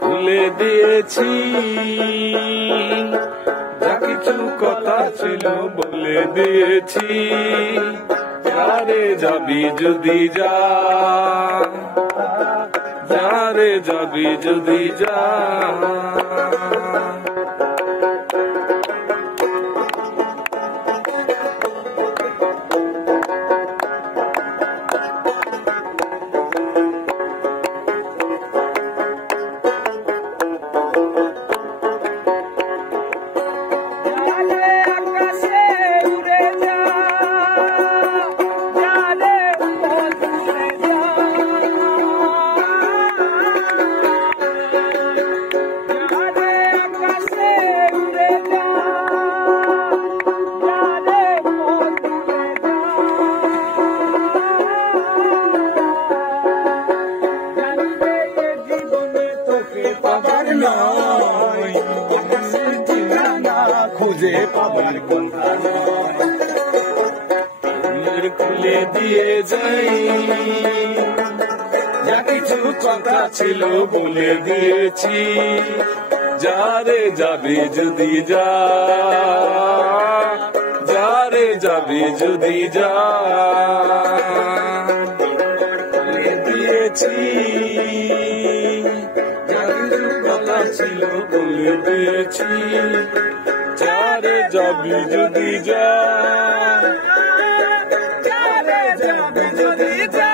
খুলে দিয়েছি যা কিছু কথা ছিল বলে দিয়েছি, যারে যাবি যদি যা, যারে যাবি যদি যা। খুঁজে পাবার খুলে দিয়ে যাই, যা কিছু কথা ছিল বলে দিয়েছি, যারে যাবি যদি যা, যারে যাবি যদি যা। খুলে দিয়েছি যা কিছু কথা ছিল বলে দিয়েছি, যারে যাবি যদি যা, যারে যাবি যদি যা।